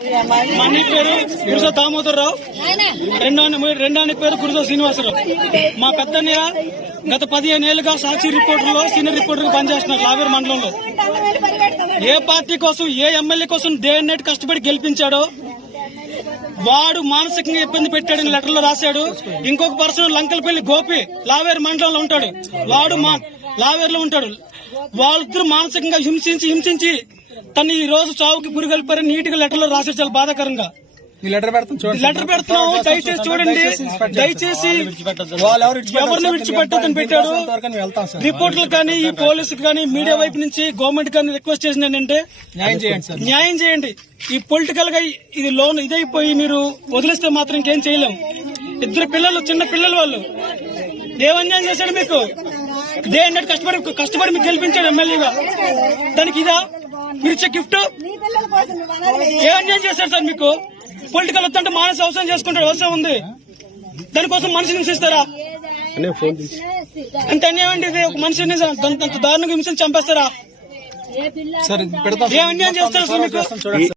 Money పేరు గురుస దామోదరరావు, రెండో పేరు గురుస శ్రీనివాసరావు. మా పెద్దన్నయ్య గత 15 ఏళ్లుగా సాక్షి రిపోర్టర్లో సీనియర్ రిపోర్టర్ పనిచేస్తున్నారు లావేరు మండలంలో. ఏ పార్టీ కోసం, ఏ ఎమ్మెల్యే కోసం డే అండ్ నైట్ కష్టపడి గెలిపించాడో వాడు మానసికంగా ఇబ్బంది పెట్టాడని లెటర్లో రాశాడు. ఇంకొక పర్సన్ లంకలపల్లి గోపి లావేరు మండలంలో ఉంటాడు, వాడు లావేరులో ఉంటాడు. వాళ్ళిద్దరూ మానసికంగా హింసించి తను ఈ రోజు చావుకి గురిగలిపారని నీట్ గా లెటర్ లో రాశారు. చాలా బాధాకరంగా లెటర్ పెడుతున్నాం. దయచేసి చూడండి, దయచేసి ఎవరిని విడిచిపెట్టదని పెట్టాడు. రిపోర్టర్లు కానీ, ఈ పోలీసులు కానీ, మీడియా వైపు నుంచి గవర్నమెంట్ కానీ రిక్వెస్ట్ చేసింది ఏంటంటే న్యాయం చేయండి. ఈ పొలిటికల్ గా ఇది లోన్ ఇదైపోయి మీరు వదిలిస్తే మాత్రం ఇంకేం చేయలేం. 2 పిల్లలు, చిన్న పిల్లలు, వాళ్ళు ఏమన్యాయం చేశాడు మీకు? డే అండ్ నైట్ కష్టపడి మీకు గెలిపించాడు ఎమ్మెల్యేగా. దానికి ఇదా మీరు ఇచ్చే గిఫ్ట్? ఏ అన్యాయం చేశారు సార్ మీకు? పొలిటికల్ వద్దంటే మానసిక అవసరం చేసుకుంటాడు, అవసరం ఉంది. దానికోసం మనిషిని హింసిస్తారా? అంత అన్యాయం అండి ఇది. ఒక మనిషిని దారుణంగా హింసని చంపేస్తారా? ఏ అన్యాయం చేస్తారు సార్ మీకు?